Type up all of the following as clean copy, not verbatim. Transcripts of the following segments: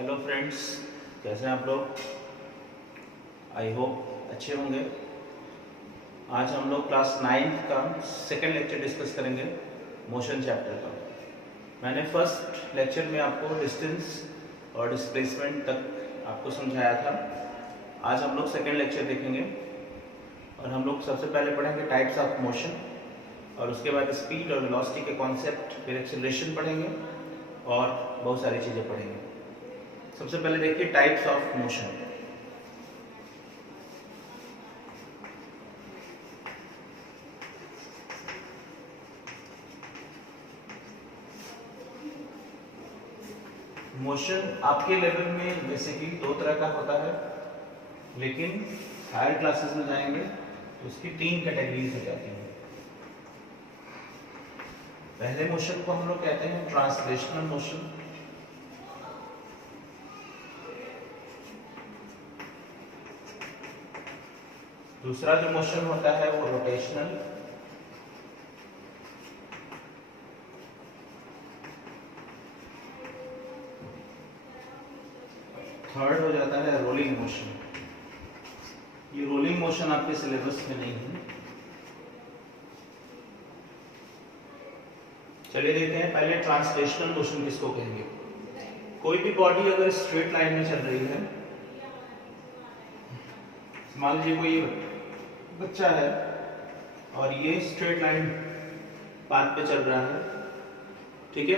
Hello friends, कैसे हैं आप लोग? आई होप अच्छे होंगे। आज हम लोग क्लास 9 का सेकंड लेक्चर डिस्कस करेंगे मोशन चैप्टर का। मैंने फर्स्ट लेक्चर में आपको डिस्टेंस और डिस्प्लेसमेंट तक आपको समझाया था। आज हम लोग सेकंड लेक्चर देखेंगे और हम लोग सबसे पहले पढ़ेंगे टाइप्स ऑफ मोशन और उसके बाद स्पीड और वेलोसिटी के कॉन्सेप्ट, फिर एक्सेलरेशन पढ़ेंगे और बहुत सारी चीज़ें पढ़ेंगे। सबसे पहले देखिए टाइप्स ऑफ मोशन। मोशन आपके लेवल में बेसिकली दो तरह का होता है, लेकिन हायर क्लासेस में जाएंगे तो उसकी 3 कैटेगरीज हो जाती हैं। पहले मोशन को हम लोग कहते हैं ट्रांसलेशनल मोशन, दूसरा जो मोशन होता है वो रोटेशनल, थर्ड हो जाता है रोलिंग मोशन। ये रोलिंग मोशन आपके सिलेबस में नहीं है। चलिए देखते हैं पहले ट्रांसलेशनल मोशन किसको कहेंगे। कोई भी बॉडी अगर स्ट्रेट लाइन में चल रही है, मान लीजिए कोई बच्चा है और ये स्ट्रेट लाइन पाथ पे चल रहा है, ठीक है,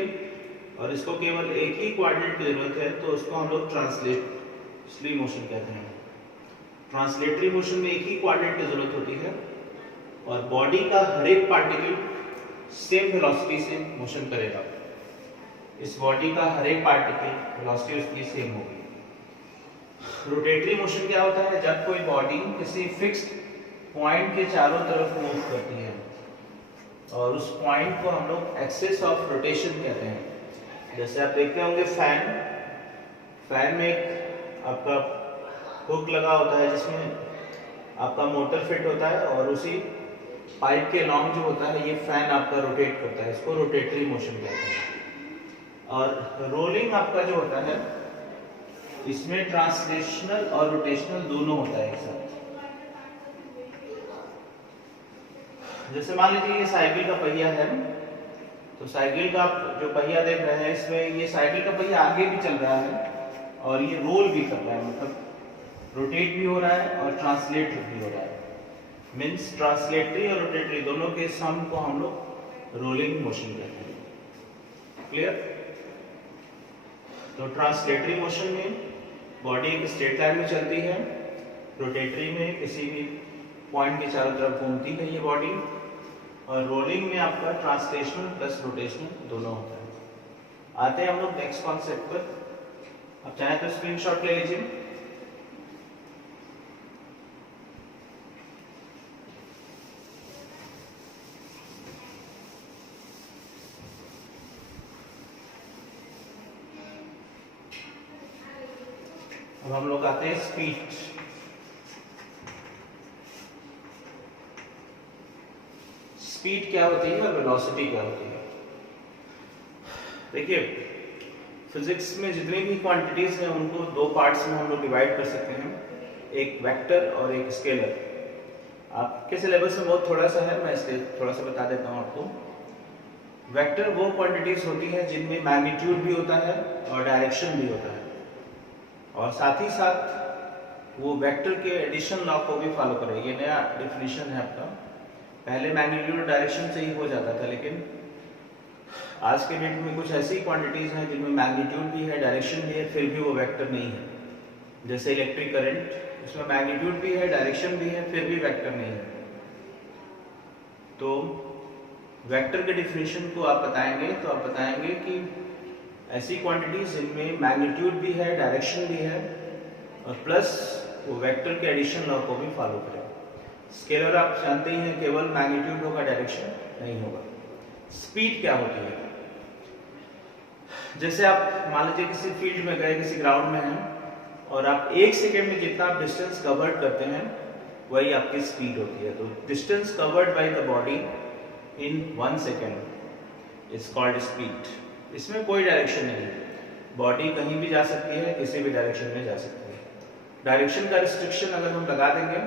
और इसको केवल एक ही कोऑर्डिनेट की जरूरत है, तो उसको हम लोग ट्रांसलेटरी मोशन कहते हैं। ट्रांसलेटरी मोशन में एक ही कोऑर्डिनेट की जरूरत होती है और बॉडी का हर एक पार्टिकल सेम वेलोसिटी से मोशन करेगा। इस बॉडी का हर एक पार्टिकल वेलोसिटी उसकी सेम होगी। रोटेटरी मोशन क्या होता है? जब कोई बॉडी किसी फिक्स्ड पॉइंट के चारों तरफ मूव करती है और उस पॉइंट को हम लोग एक्सिस ऑफ रोटेशन कहते हैं। जैसे आप देखते होंगे फैन में एक आपका हुक लगा होता है जिसमें आपका मोटर फिट होता है और उसी पाइप के लॉन्ग जो होता है ये फैन आपका रोटेट करता है, इसको रोटेटरी मोशन कहते हैं। और रोलिंग आपका जो होता है इसमें ट्रांसलेशनल और रोटेशनल दोनों होता है एक साथ। जैसे मान लीजिए ये साइकिल का पहिया है, तो साइकिल का आप जो पहिया देख रहे हैं इसमें ये साइकिल का पहिया आगे भी चल रहा है और ये रोल भी कर रहा है, मतलब रोटेट भी हो रहा है और ट्रांसलेट भी हो रहा है। मीन्स ट्रांसलेटरी और रोटेटरी दोनों के सम को हम लोग रोलिंग मोशन कहते हैं। क्लियर? तो ट्रांसलेटरी मोशन में बॉडी एक स्ट्रेट लाइन में चलती है, रोटेटरी में किसी भी पॉइंट के चारों तरफ घूमती है ये बॉडी, और रोलिंग में आपका ट्रांसलेशनल प्लस रोटेशनल दोनों होता है। आते हैं हम लोग नेक्स्ट कॉन्सेप्ट पर। आप चाहें तो स्क्रीनशॉट ले लीजिए। अब हम लोग आते हैं स्पीड। स्पीड क्या होती है और वेलोसिटी क्या होती है? देखिए, फिजिक्स में जितनी भी क्वांटिटीज हैं उनको दो पार्ट्स में हम लोग डिवाइड कर सकते हैं, एक वेक्टर और एक स्केलर। आपके सिलेबस में बहुत थोड़ा सा है, मैं इसलिए थोड़ा सा बता देता हूँ आपको। वेक्टर वो क्वांटिटीज होती है जिनमें मैग्नीट्यूड भी होता है और डायरेक्शन भी होता है, और साथ ही साथ वो वेक्टर के एडिशन लॉ को भी फॉलो करे। ये नया डेफिनेशन है आपका। पहले मैग्नीट्यूड और डायरेक्शन से ही हो जाता था, लेकिन आज के डेट में कुछ ऐसी क्वांटिटीज हैं जिनमें मैग्नीट्यूड भी है, डायरेक्शन भी है, फिर भी वो वेक्टर नहीं है। जैसे इलेक्ट्रिक करंट, उसमें मैग्नीट्यूड भी है, डायरेक्शन भी है, फिर भी वेक्टर नहीं है। तो वेक्टर के डेफिनेशन को आप बताएंगे तो आप बताएंगे कि ऐसी क्वांटिटीज जिनमें मैग्नीट्यूड भी है, डायरेक्शन भी है, और प्लस वो वेक्टर के एडिशन लॉ को भी फॉलो करें। स्केलर आप जानते ही हैं, केवल मैग्नीट्यूड होगा, डायरेक्शन नहीं होगा। स्पीड क्या होती है? जैसे आप मान लीजिए किसी फील्ड में गए, किसी ग्राउंड में हैं, और आप 1 सेकेंड में जितना आप डिस्टेंस कवर्ड करते हैं वही आपकी स्पीड होती है। तो distance covered by the body in 1 second is called speed. इसमें कोई डायरेक्शन नहीं है। बॉडी कहीं भी जा सकती है, किसी भी डायरेक्शन में जा सकती है। डायरेक्शन का रिस्ट्रिक्शन अगर हम लगा देंगे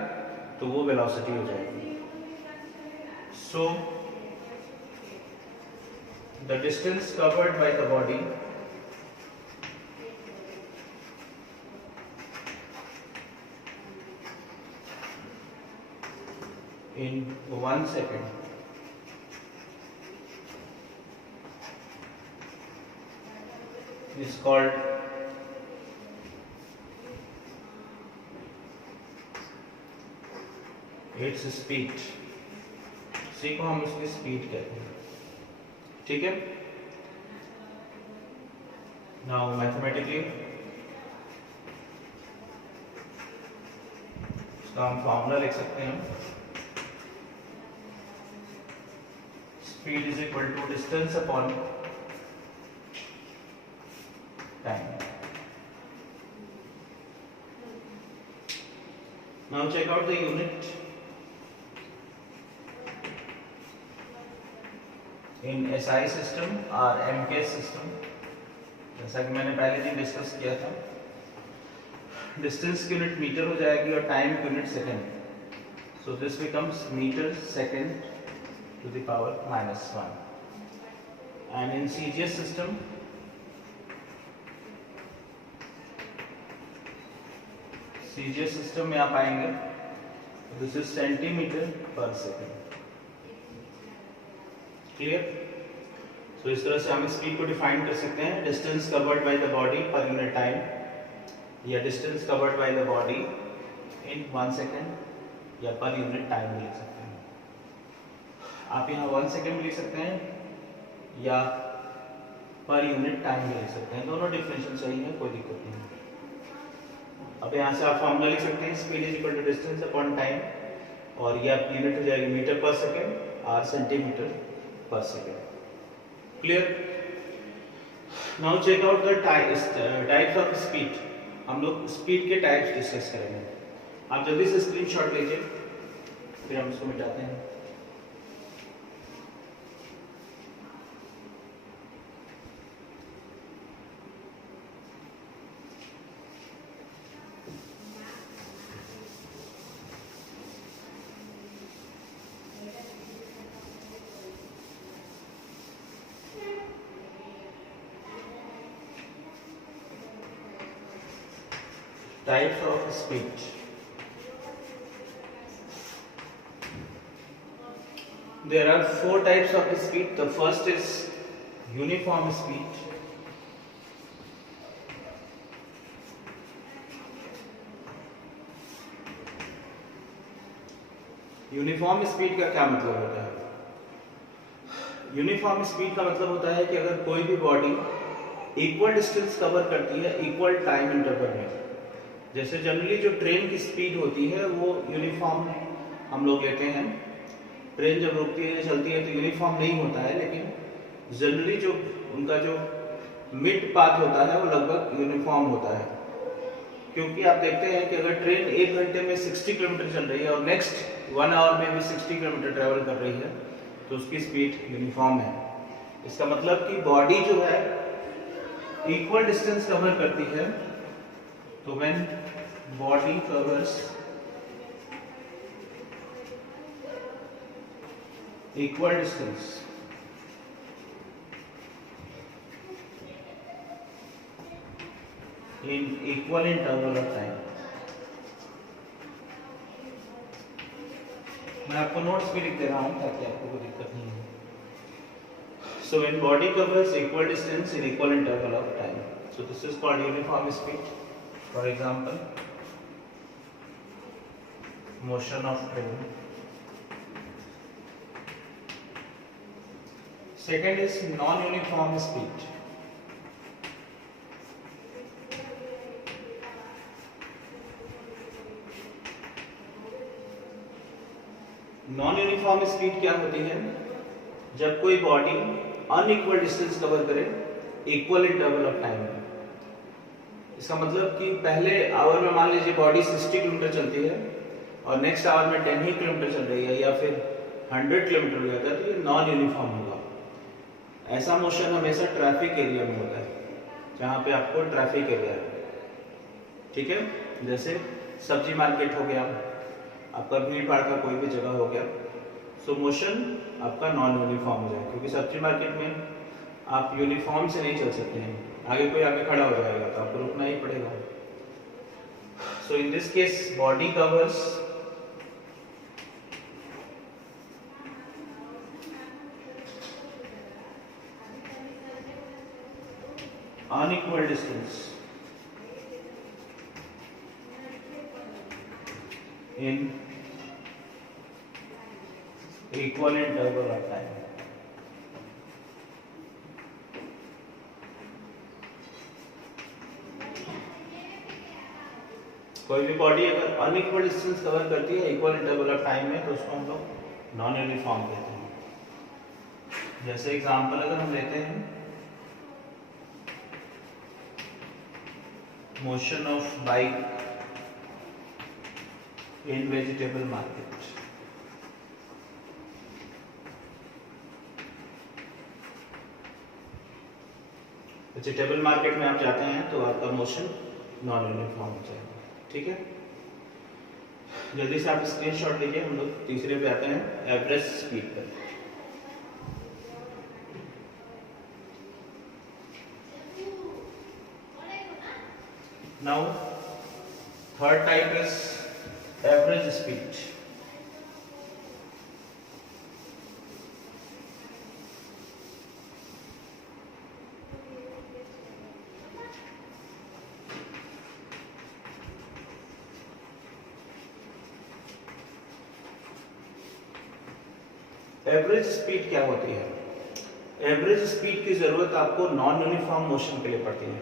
तो वो वेलोसिटी हो जाएगी। So the distance covered by the body in 1 second is called its speed। सी को हम इसकी स्पीड कहते हैं, ठीक है। नाउ मैथमेटिकली इसका हम फॉर्मूला लिख सकते हैं। Speed is equal to distance upon time. Now check out the unit in SI system or MKS system। जैसा कि मैंने पहले दिन डिस्कस किया था, डिस्टेंस की यूनिट मीटर हो जाएगी और टाइम की unit second. So this becomes metre second to the power -1। and in CGS system में आप आएंगे तो दिस इज सेंटीमीटर पर सेकेंड। क्लियर? तो इस तरह से हम स्पीड को डिफाइन कर सकते हैं, distance covered by the body per unit time, या distance covered by the body in 1 second, या पर यूनिट टाइम में लिख सकते हैं। आप यहाँ 1 सेकेंड लिख सकते हैं या पर यूनिट टाइम में लिख सकते हैं, दोनों डिफरेंशियल सही है, कोई दिक्कत नहीं है। अब यहाँ से आप फॉर्मूला लिख सकते हैं, speed is equal to distance upon time, और ये आपकी यूनिट हो जाएगी मीटर पर सेकेंड और सेंटीमीटर पर second. Clear? Now check out the types of speed. हम लोग स्पीड के टाइप्स डिस्कस करेंगे। आप जल्दी से स्क्रीनशॉट लीजिए, फिर हम इसको मिटाते हैं। Types of speed. There are 4 types of speed. The first is uniform speed. Uniform speed का क्या मतलब होता है? यूनिफॉर्म स्पीड का मतलब होता है कि अगर कोई भी बॉडी इक्वल डिस्टेंस कवर करती है इक्वल टाइम इंटरवल में, जैसे जनरली जो ट्रेन की स्पीड होती है वो यूनिफॉर्म हम लोग लेते हैं। ट्रेन जब रुकती है चलती है तो यूनिफॉर्म नहीं होता है, लेकिन जनरली जो उनका जो मिड पाथ होता है वो लगभग यूनिफॉर्म होता है। क्योंकि आप देखते हैं कि अगर ट्रेन 1 घंटे में 60 किलोमीटर चल रही है और नेक्स्ट 1 आवर में भी 60 किलोमीटर ट्रेवल कर रही है तो उसकी स्पीड यूनिफॉर्म है। इसका मतलब कि बॉडी जो है इक्वल डिस्टेंस कवर करती है, तो when body covers equal distance in equal interval of time। मैं आपको नोट्स भी लिख दे रहा हूं ताकि आपको कोई दिक्कत नहीं हो। So when body covers equal distance in equal interval of time, so this is called uniform speed। For example, motion of train। Second is non-uniform speed। Non uniform speed क्या होती है? जब कोई बॉडी अनइक्वल डिस्टेंस कवर करे equal interval of time में। इसका मतलब कि पहले आवर में मान लीजिए बॉडी 60 किलोमीटर चलती है और नेक्स्ट आवर में 10 ही किलोमीटर चल रही है या फिर 100 किलोमीटर हो जाता है, तो ये नॉन यूनिफॉर्म होगा। ऐसा मोशन हमेशा ट्रैफिक एरिया में होता है। जहाँ पे आपको ट्रैफिक एरिया है, ठीक है। जैसे सब्जी मार्केट हो गया, आपका भीड़ भाड़ का कोई भी जगह हो गया, सो मोशन आपका नॉन यूनिफॉर्म हो जाएगा, क्योंकि सब्जी मार्केट में आप यूनिफॉर्म से नहीं चल सकते हैं, आगे कोई आगे खड़ा हो जाएगा तो आपको रुकना ही पड़ेगा। So in this case body covers unequal distance in equal interval of time। कोई भी बॉडी अगर अनइक्वल डिस्टेंस कवर करती है इक्वल इंटरवल ऑफ टाइम में, तो उसको हम लोग नॉन यूनिफॉर्म कहते हैं। जैसे एग्जांपल अगर हम लेते हैं, motion of bike in vegetable market. Vegetable market में आप जाते हैं तो आपका मोशन नॉन यूनिफॉर्म हो जाएगा, ठीक है। जल्दी से आप स्क्रीनशॉट लीजिए, हम लोग तीसरे पे आते हैं, एवरेज स्पीड पर। Now third type is average speed. Average speed क्या होती है? एवरेज स्पीड की जरूरत आपको नॉन यूनिफॉर्म मोशन के लिए पड़ती है,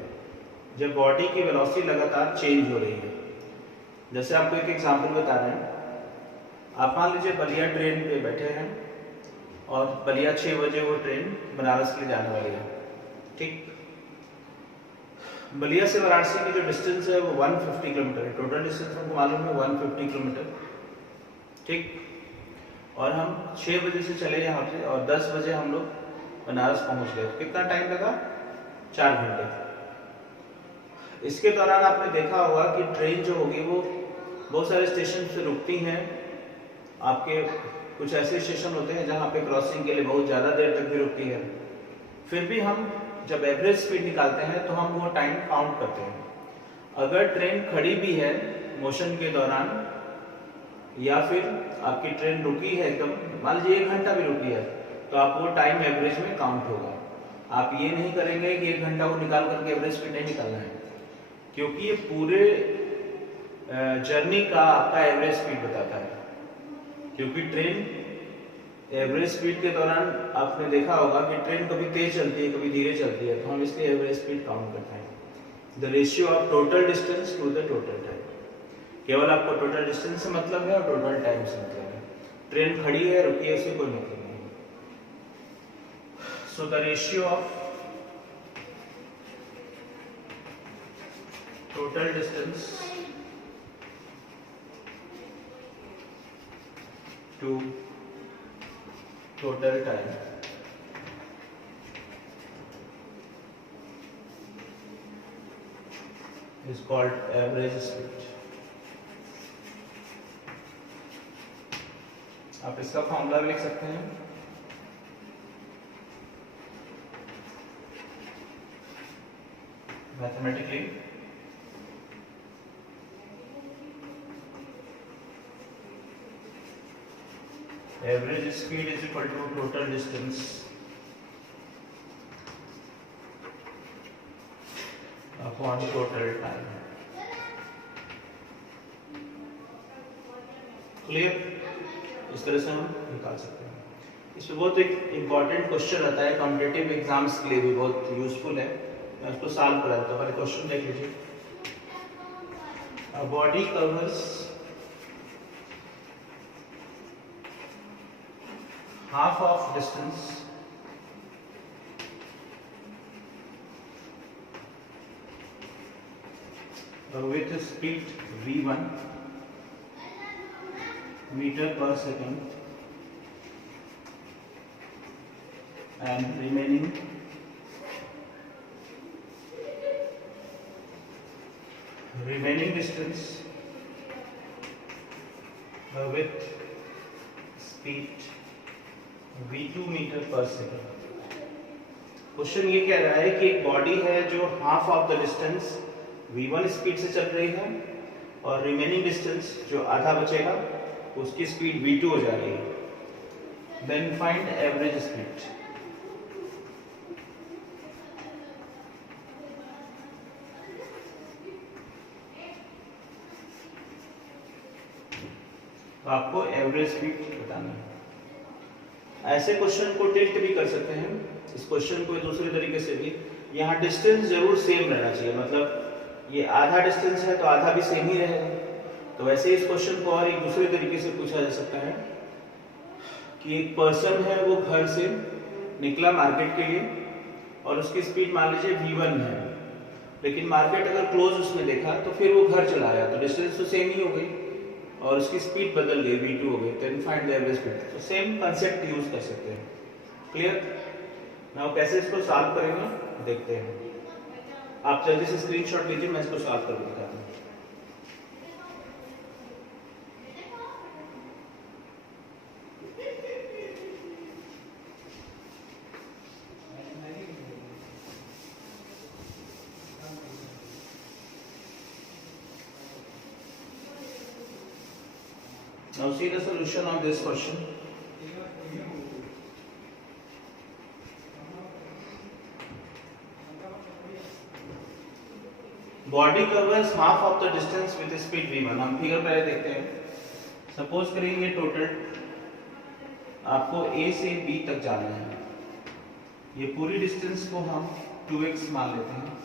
जब बॉडी की वेलोसिटी लगातार चेंज हो रही है। जैसे आपको एक एग्जांपल बता रहे हैं, आप मान लीजिए बलिया ट्रेन पे बैठे हैं और बलिया 6 बजे वो ट्रेन बनारस के लिए जाने वाली है, ठीक। बलिया से वाराणसी की जो डिस्टेंस है वो 150 किलोमीटर है, टोटल डिस्टेंस हमको मालूम है 150 किलोमीटर, ठीक। और हम 6 बजे से चले यहाँ से और 10 बजे हम लोग बनारस पहुंच गए, तो कितना टाइम लगा? 4 घंटे। इसके दौरान आपने देखा होगा कि ट्रेन जो होगी वो बहुत सारे स्टेशन पे रुकती हैं। आपके कुछ ऐसे स्टेशन होते हैं जहाँ पे क्रॉसिंग के लिए बहुत ज़्यादा देर तक भी रुकती है। फिर भी हम जब एवरेज स्पीड निकालते हैं तो हम वो टाइम काउंट करते हैं। अगर ट्रेन खड़ी भी है मोशन के दौरान, या फिर आपकी ट्रेन रुकी है एकदम, मान लीजिए 1 घंटा भी रुकी है, तो आप वो टाइम एवरेज में काउंट होगा। आप ये नहीं करेंगे कि 1 घंटा को निकाल करके एवरेज स्पीड नहीं निकालना है, क्योंकि ये पूरे जर्नी का आपका एवरेज स्पीड बताता है। क्योंकि ट्रेन एवरेज स्पीड के दौरान आपने देखा होगा कि ट्रेन कभी तेज चलती है कभी धीरे चलती है, तो हम इसके एवरेज स्पीड काउंट करते हैं। The ratio of total distance to the total time. केवल आपको टोटल डिस्टेंस से मतलब है और टोटल टाइम से मतलब है। ट्रेन खड़ी है रुकी है उससे कोई मतलब नहीं। So the ratio of total distance to total time is called average speed। आप इसका फॉर्मूला भी लिख सकते हैं, mathematically average speed is equal to total distance upon total time. Clear? इस तरह से हम निकाल सकते हैं। इसमें बहुत एक इम्पॉर्टेंट क्वेश्चन रहता है, कॉम्पिटिटिव एग्जाम्स के लिए भी बहुत यूजफुल है। मैं उसको सॉल्व करा देता हूँ। पहले क्वेश्चन देख लीजिए। A body covers half of distance with speed v1 meter per second and remaining remaining distance with speed v2 metre पर सेकेंड। क्वेश्चन ये कह रहा है कि एक बॉडी है जो half of the distance v1 speed से चल रही है और रिमेनिंग डिस्टेंस जो आधा बचेगा उसकी स्पीड v2 हो जा रही है। Then find average speed. तो आपको एवरेज स्पीड बताना है। ऐसे क्वेश्चन को टिल्ट भी कर सकते हैं, इस क्वेश्चन को दूसरे तरीके से भी। यहाँ डिस्टेंस जरूर सेम रहना चाहिए, मतलब ये आधा डिस्टेंस है तो आधा भी सेम ही रहेगा। तो वैसे इस क्वेश्चन को और एक दूसरे तरीके से पूछा जा सकता है कि एक पर्सन है, वो घर से निकला मार्केट के लिए और उसकी स्पीड मान लीजिए v1 है, लेकिन मार्केट अगर क्लोज उसने देखा तो फिर वो घर चला आया, तो डिस्टेंस तो सेम ही हो गई और उसकी स्पीड बदल गई, v2 हो गई। Then find the average speed. तो सेम कांसेप्ट यूज कर सकते हैं। क्लियर? नाउ कैसे इसको सॉल्व करेंगे देखते हैं। आप जल्दी से स्क्रीनशॉट लीजिए, मैं इसको सॉल्व करके दिखाता हूँ। Now see the solution of this question. Body covers half of the distance with speed v1. हम फिगर पहले देखते हैं। सपोज करेंगे टोटल आपको a से b तक जाना है, ये पूरी डिस्टेंस को हम 2x मान लेते हैं,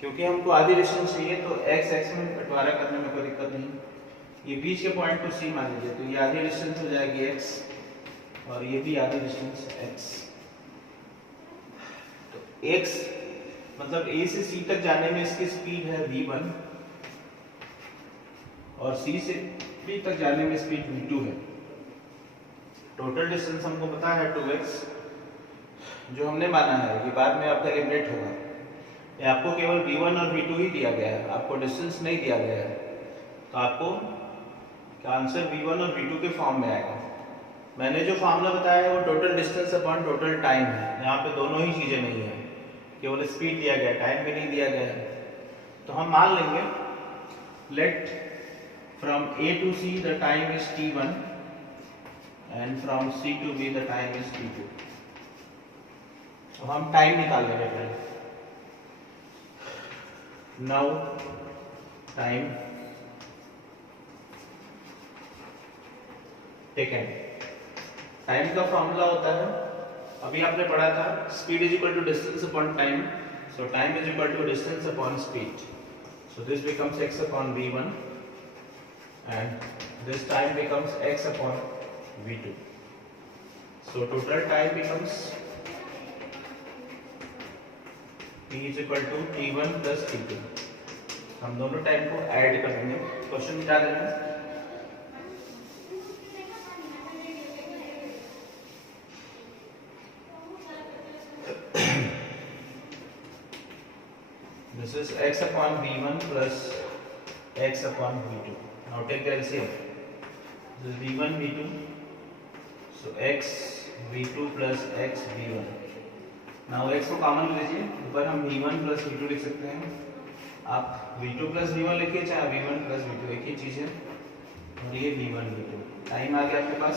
क्योंकि हमको आधी डिस्टेंस चाहिए तो x x में बंटवारा करने में कोई दिक्कत नहीं। ये बीच के पॉइंट को c मान लीजिए, तो ये आधी डिस्टेंस हो जाएगी x और ये भी आधी डिस्टेंस x। तो x मतलब a से c तक जाने में इसकी स्पीड है v1 और c से b तक जाने में स्पीड v2 है। टोटल डिस्टेंस हमको पता है 2x, जो हमने माना है ये बाद में आपका कैलकुलेट होगा। ये आपको केवल v1 और v2 ही दिया गया है, आपको डिस्टेंस नहीं दिया गया है, तो आपको आंसर v1 और v2 के फॉर्म में आएगा। मैंने जो फॉर्मूला बताया है वो total distance upon total time है। यहाँ पे दोनों ही चीजें नहीं है, केवल स्पीड दिया गया है, टाइम भी नहीं दिया गया है। तो हम मान लेंगे let from a to c the time is t1 and from c to b the time is t2। तो हम टाइम निकाल लेंगे पहले। Now time taken. टाइम का फॉर्मूला होता है, अभी आपने पढ़ा था, speed is equal to distance upon time. So time is equal to distance upon speed. So this becomes x upon v1 and this time becomes x upon v2। So total time becomes t is equal to t1 plus t2। हम दोनों time को add कर देंगे। Question क्या देना है? This is x upon v1 plus x upon v2. Now take the LCM. This is v1 v2. So x v2 plus x v1. Now x को common लीजिए, ऊपर हम v1 plus v2 लिख सकते हैं। आप v2 plus v1 लिखिए, चाहे v1 plus v2, एक ही चीज है। और ये v1 v2। टाइम आ गया आपके पास।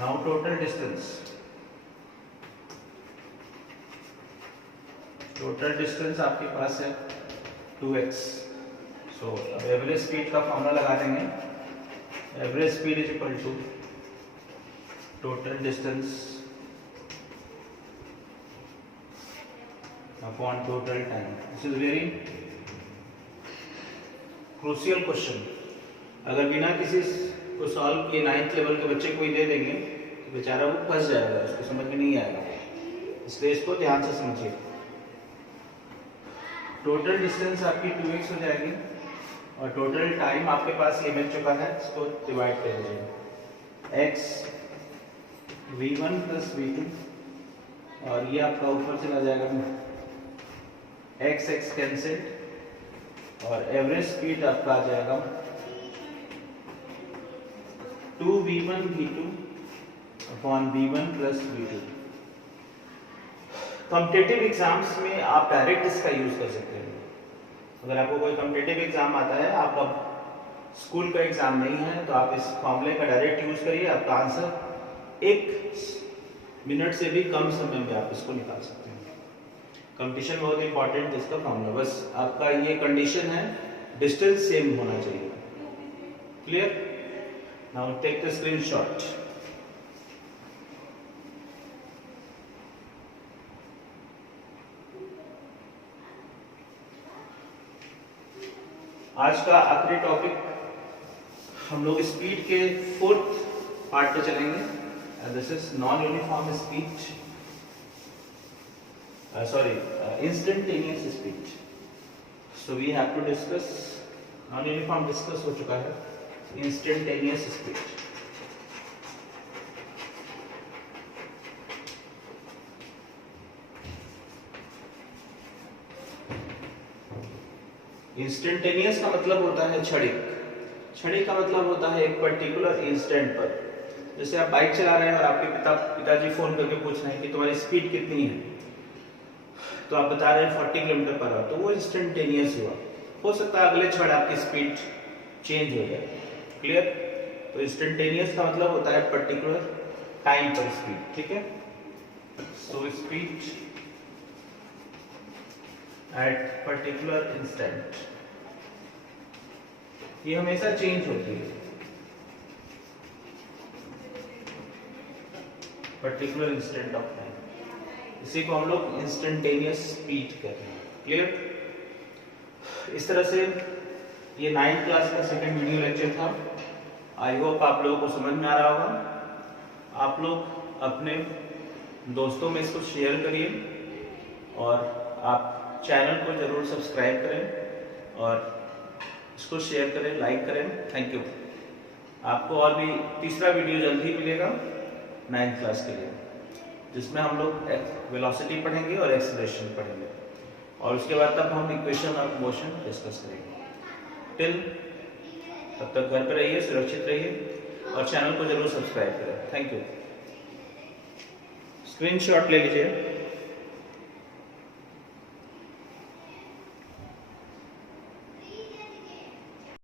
Now total distance. Total distance आपके पास है 2x। सो अब एवरेज स्पीड का फॉर्मूला लगा देंगे। Average speed is equal to total distance upon total time. This is very crucial question. अगर बिना किसी को सॉल्व किए 9th लेवल के बच्चे को ही दे देंगे तो बेचारा वो फंस जाएगा, उसको समझ में नहीं आएगा। इसलिए इसको ध्यान से समझिए। टोटल डिस्टेंस आपकी 2x हो जाएगी और टोटल टाइम आपके पास ये मिल चुका है, इसको डिवाइड कर दीजिए। x v1 प्लस v2 और ये आपका ऊपर चला जाएगा एक्स एक्स कैंसिल और एवरेज स्पीड आपका आ जाएगा 2v1 v2 upon v1 plus v2। Competitive exams में आप डायरेक्ट इसका यूज कर सकते हैं। अगर आपको कोई कॉम्पिटिटिव एग्जाम आता है, आपका स्कूल का एग्जाम नहीं है, तो आप इस फॉर्मूले का डायरेक्ट यूज करिए, आपका आंसर 1 मिनट से भी कम समय में आप इसको निकाल सकते हैं। कंपटीशन बहुत इंपॉर्टेंट इसका फॉर्मूला, बस आपका ये कंडीशन है डिस्टेंस सेम होना चाहिए। Clear? Now take the screenshot. आज का आखिरी टॉपिक हम लोग स्पीड के 4th पार्ट पे चलेंगे। This is non uniform speed, instantaneous speed. So we have to discuss, non uniform discuss हो चुका है, इंस्टेंटेनियस स्पीड। इंस्टेंटेनियस का मतलब होता है क्षणिक। क्षणिक का मतलब होता है एक पर्टिकुलर इंस्टेंट पर। जैसे आप बाइक चला रहे हैं और आपके पिताजी फोन करके पूछ रहे हैं कि तुम्हारी स्पीड कितनी है, तो आप बता रहे हैं 40 किलोमीटर पर आवर, तो वो इंस्टेंटेनियस हुआ। हो सकता है अगले क्षण आपकी स्पीड चेंज हो जाए। क्लियर? तो इंस्टेंटेनियस का मतलब होता है पर्टिकुलर टाइम पर स्पीड। ठीक है? So speed at particular instant, ये हमेशा चेंज होती है। पर्टिकुलर इंस्टेंट ऑफ टाइम, इसी को हम लोग इंस्टेंटेनियस स्पीड कहते हैं। क्लियर? इस तरह से ये 9th क्लास का सेकंड वीडियो लेक्चर था। आई होप आप लोगों को समझ में आ रहा होगा। आप लोग अपने दोस्तों में इसको शेयर करिए और आप चैनल को जरूर सब्सक्राइब करें और इसको शेयर करें, लाइक करें। Thank you. आपको और भी तीसरा वीडियो जल्द ही मिलेगा 9th क्लास के लिए, जिसमें हम लोग वेलोसिटी पढ़ेंगे और एक्सेलरेशन पढ़ेंगे, और उसके बाद तब हम इक्वेशन ऑफ मोशन डिस्कस करेंगे। टिल तब तक घर पे रहिए, सुरक्षित रहिए और चैनल को जरूर सब्सक्राइब करें। Thank you. स्क्रीनशॉट ले लीजिए।